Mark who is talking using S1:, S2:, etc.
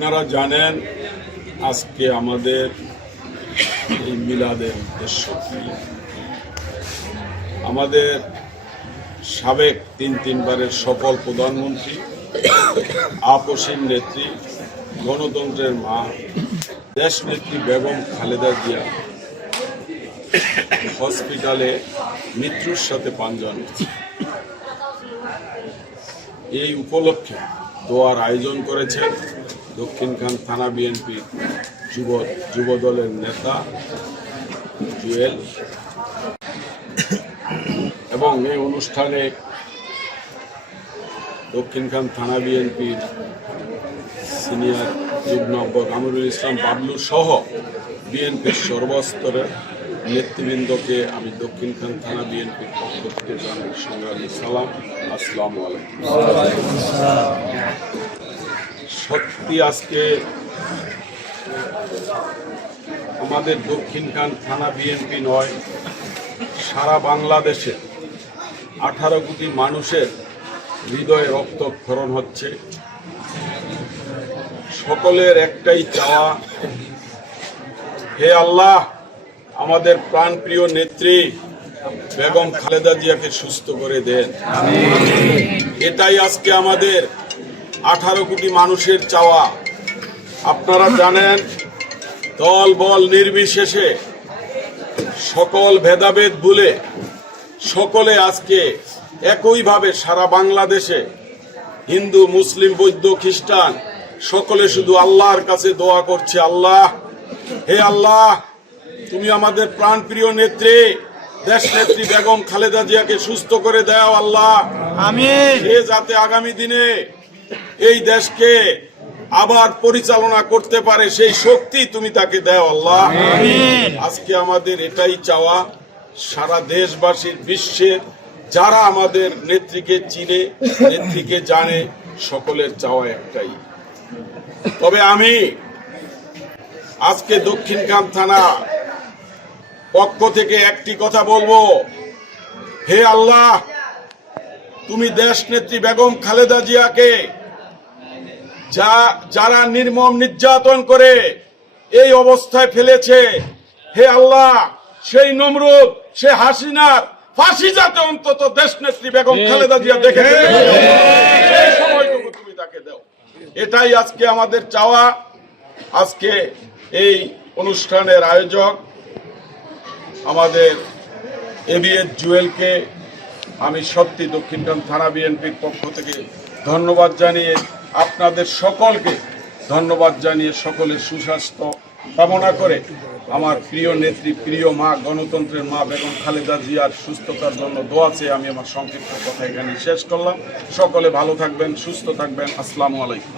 S1: আপনারা জানেন আজকে আমাদের এই মিলাদের উদ্দেশ্য কি আমাদের সাবেক তিন তিনবারের সফল প্রধানমন্ত্রী, আপসীন নেত্রী, গণতন্ত্রের মা, দেশনেত্রী বেগম খালেদা জিয়া হসপিটালে মৃত্যুর সাথে পাঞ্জন। এই উপলক্ষে দোয়ার আয়োজন করেছেন দক্ষিণখান থানা বিএনপির যুব যুব দলের নেতা জুয়েল। এবং এই অনুষ্ঠানে দক্ষিণখান থানা বিএনপির সিনিয়র যুগ্ম আমিরুল ইসলাম বাবলু সহ বিএনপির সর্বস্তরের নেতৃবৃন্দকে আমি দক্ষিণখান থানা বিএনপির পক্ষ থেকে জানাই সংগ্রামী সালাম, আসসালামু আলাইকুম। সত্যি আজকে আমাদের দক্ষিণখান থানা বিএনপি নয় সারা বাংলাদেশে আঠারো কোটি মানুষের হৃদয়ে রক্তক্ষরণ হচ্ছে। সকলের একটাই চাওয়া হে আল্লাহ আমাদের প্রাণপ্রিয় নেত্রী বেগম খালেদা জিয়াকে সুস্থ করে দেন। এটাই আজকে আমাদের আঠারো কোটি মানুষের চাওয়া। আপনারা জানেন দল বল নির্বিশেষে সকল ভেদাভেদ ভুলে সকলে আজকে একইভাবে সারা বাংলাদেশে হিন্দু মুসলিম বৌদ্ধ খ্রিস্টান সকলে শুধু আল্লাহর কাছে দোয়া করছে আল্লাহ হে আল্লাহ তুমি আমাদের প্রাণপ্রিয় নেত্রী দেশ নেত্রী বেগম খালেদা জিয়াকে সুস্থ করে দাও আল্লাহ। আমি যাতে আগামী দিনে এই দেশকে আবার পরিচালনা করতে পারে সেই শক্তি তুমি তাকে দাও আল্লাহ। আজকে আমাদের এটাই চাওয়া সারা দেশবাসীর বিশ্বের যারা আমাদের নেত্রীকে চিনে নেত্রীকে জানে সকলের চাওয়া একটাই। তবে আমি আজকে দক্ষিণখান থানা পক্ষ থেকে একটি কথা বলব। হে আল্লাহ তুমি দেশ নেত্রী বেগম খালেদা জিয়াকে যা যারা নির্মম নির্যাতন করে এই অবস্থায় ফেলেছে হে আল্লাহ সেই নমরুদ সে হাসিনার ফাঁসি যাতে অন্তত দেশ নেত্রী বেগম খালেদা জিয়া দেখে সেই সময়টুকু তুমি তাকে দাও। এটাই আজকে আমাদের চাওয়া। আজকে এই অনুষ্ঠানের আয়োজক আমাদের এবিএস জুয়েলকে আমি সত্যি দক্ষিণখান থানা বিএনপির পক্ষ থেকে ধন্যবাদ জানিয়ে আপনাদের সকলকে ধন্যবাদ জানিয়ে সকলের সুস্বাস্থ্য কামনা করে আমার প্রিয় নেত্রী, প্রিয় মা গণতন্ত্রের মা বেগম খালেদা জিয়ার সুস্থতার জন্য দোয়া চেয়ে আমি আমার সংক্ষিপ্ত কথা এখানে শেষ করলাম। সকলে ভালো থাকবেন, সুস্থ থাকবেন। আসসালামু আলাইকুম।